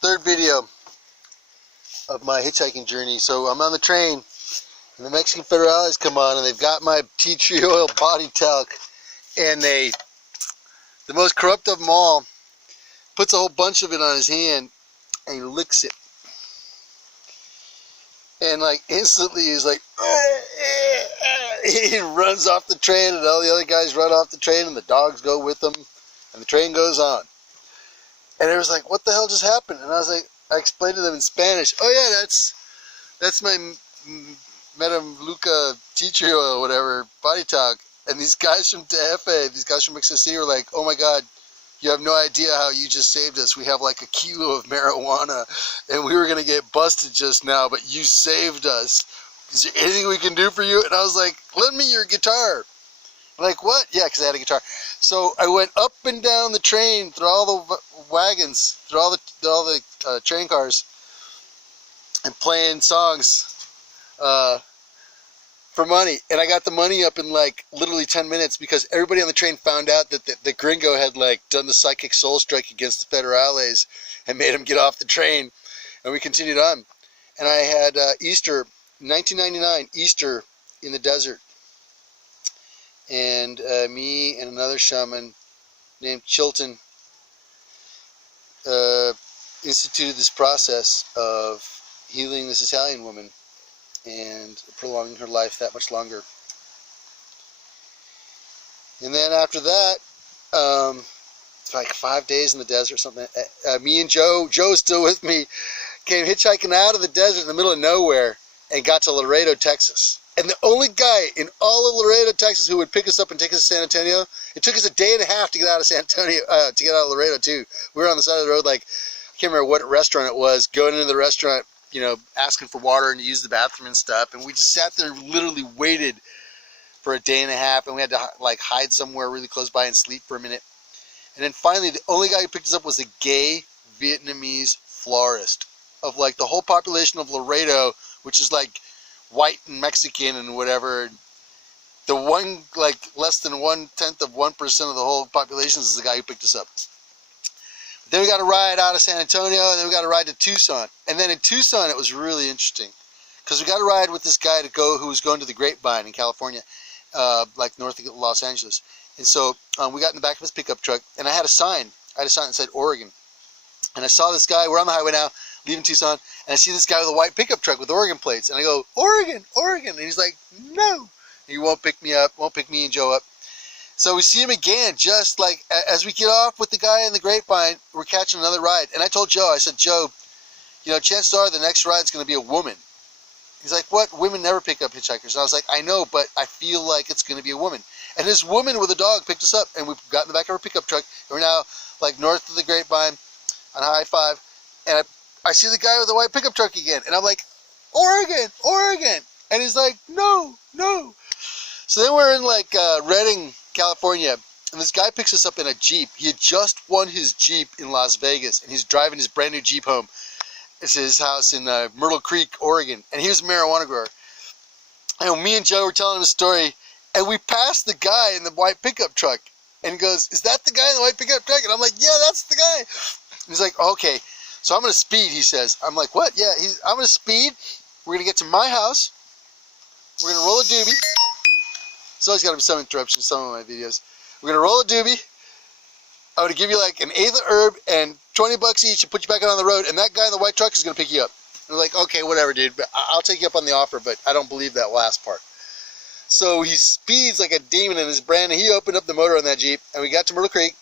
third video of my hitchhiking journey. So I'm on the train, and the Mexican federales come on, and they've got my tea tree oil body talc, and the most corrupt of them all, puts a whole bunch of it on his hand, and he licks it. And like instantly he's like, he runs off the train, and all the other guys run off the train, and the dogs go with them, and the train goes on. And it was like, what the hell just happened? And I was like, I explained to them in Spanish, oh yeah, that's my Metamucil tea tree oil or whatever, body talc. And these guys from TF, these guys from Mexico City were like, oh my God, you have no idea how you just saved us. We have like a kilo of marijuana, and we were going to get busted just now, but you saved us. Is there anything we can do for you? And I was like, lend me your guitar. I'm like, what? Yeah, because I had a guitar. So I went up and down the train, through all the wagons, through all the train cars, and playing songs for money. And I got the money up in like literally 10 minutes because everybody on the train found out that the gringo had like done the psychic soul strike against the federales and made them get off the train. And we continued on. And I had Easter, 1999, Easter in the desert. And me and another shaman named Chilton instituted this process of healing this Italian woman and prolonging her life that much longer. And then after that, it's like 5 days in the desert or something. Me and Joe's still with me, came hitchhiking out of the desert in the middle of nowhere and got to Laredo, Texas. And the only guy in all of Laredo, Texas who would pick us up and take us to San Antonio, it took us a day and a half to get out of San Antonio, to get out of Laredo too. We were on the side of the road, like, I can't remember what restaurant it was, going into the restaurant, you know, asking for water and to use the bathroom and stuff. And we just sat there and literally waited for a day and a half, and we had to like hide somewhere really close by and sleep for a minute. And then finally, the only guy who picked us up was a gay Vietnamese florist. Of like the whole population of Laredo, which is like white and Mexican and whatever, the one, like less than 1/10 of 1% of the whole population is the guy who picked us up. Then we got a ride out of San Antonio, and then we got a ride to Tucson. And then in Tucson, it was really interesting because we got a ride with this guy who was going to the Grapevine in California, like north of Los Angeles. And so we got in the back of his pickup truck, and I had a sign. I had a sign that said Oregon. And I saw this guy. We're on the highway now, leaving Tucson, and I see this guy with a white pickup truck with Oregon plates. And I go, Oregon, Oregon. And he's like, no. He won't pick me up, won't pick me and Joe up. So we see him again, just like as we get off with the guy in the Grapevine, we're catching another ride. And I told Joe, I said, Joe, you know, chances are the next ride's going to be a woman. He's like, what? Women never pick up hitchhikers. And I was like, I know, but I feel like it's going to be a woman. And this woman with a dog picked us up, and we got in the back of her pickup truck. And we're now like north of the Grapevine on I-5. And I see the guy with the white pickup truck again. And I'm like, Oregon, Oregon. And he's like, no, no. So then we're in like Redding, California, and this guy picks us up in a Jeep. He had just won his Jeep in Las Vegas, and he's driving his brand new Jeep home. It's his house in Myrtle Creek, Oregon, and he was a marijuana grower. And me and Joe were telling him a story, and we passed the guy in the white pickup truck, and he goes, is that the guy in the white pickup truck? And I'm like, yeah, that's the guy. And he's like, okay, so I'm going to speed, he says. I'm like, what? Yeah, I'm going to speed. We're going to get to my house. We're going to roll a doobie. There's always got to be some interruption in some of my videos. We're going to roll a doobie. I'm going to give you like an eighth of herb and $20 each and put you back out on the road, and that guy in the white truck is going to pick you up. And we're like, okay, whatever, dude. But I'll take you up on the offer, but I don't believe that last part. So he speeds like a demon in his brand, and he opened up the motor on that Jeep, and we got to Myrtle Creek.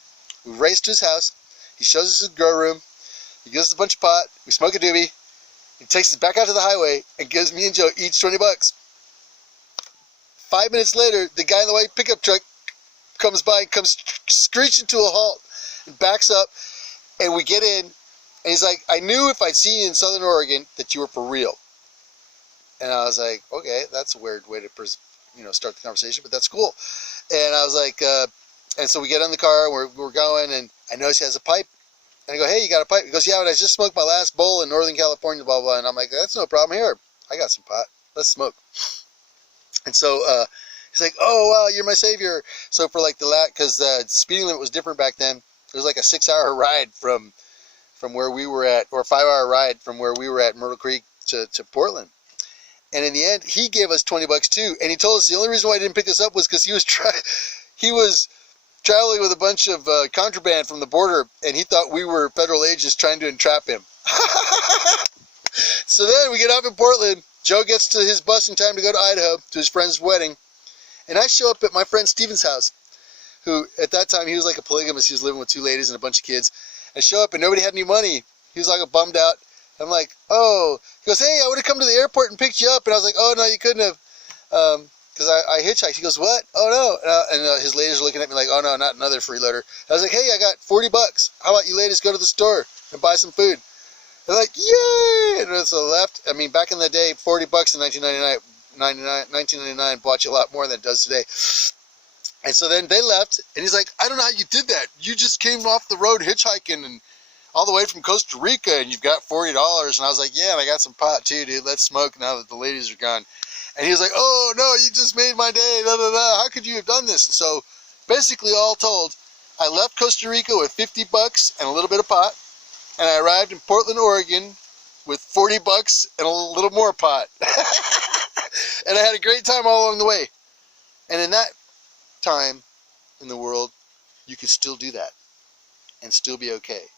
We raced to his house. He shows us his grow room. He gives us a bunch of pot. We smoke a doobie. He takes us back out to the highway and gives me and Joe each $20. 5 minutes later, the guy in the white pickup truck comes by, comes screeching to a halt, and backs up, and we get in, and he's like, I knew if I'd seen you in Southern Oregon that you were for real. And I was like, okay, that's a weird way to start the conversation, but that's cool. And I was like, and so we get in the car, and we're going, and I notice he has a pipe, and I go, hey, you got a pipe? He goes, yeah, but I just smoked my last bowl in Northern California, blah, blah, and I'm like, that's no problem here. I got some pot. Let's smoke. And so he's like, oh, wow, you're my savior. So for like because the speeding limit was different back then, it was like a 6-hour ride from from where we were at, or a 5-hour ride from where we were at Myrtle Creek to Portland. And in the end, he gave us $20 too. And he told us the only reason why he didn't pick us up was because he was traveling with a bunch of contraband from the border, and he thought we were federal agents trying to entrap him. So then we get up in Portland. Joe gets to his bus in time to go to Idaho to his friend's wedding. And I show up at my friend Steven's house, who at that time, he was like a polygamist. He was living with 2 ladies and a bunch of kids. I show up and nobody had any money. He was like bummed out. I'm like, oh. He goes, hey, I would have come to the airport and picked you up. And I was like, oh, no, you couldn't have. Because I hitchhiked. He goes, what? Oh, no. And his ladies are looking at me like, oh, no, not another freeloader. I was like, hey, I got $40. How about you ladies go to the store and buy some food? They're like, yay! And so left. I mean, back in the day, $40 in 1999 bought you a lot more than it does today. And so then they left, and he's like, I don't know how you did that. You just came off the road hitchhiking and all the way from Costa Rica, and you've got $40. And I was like, yeah, and I got some pot too, dude. Let's smoke now that the ladies are gone. And he was like, oh, no, you just made my day. Da, da, da. How could you have done this? And so basically, all told, I left Costa Rica with $50 and a little bit of pot, and I arrived in Portland, Oregon with $40 and a little more pot. And I had a great time all along the way. And in that time in the world, you could still do that and still be okay.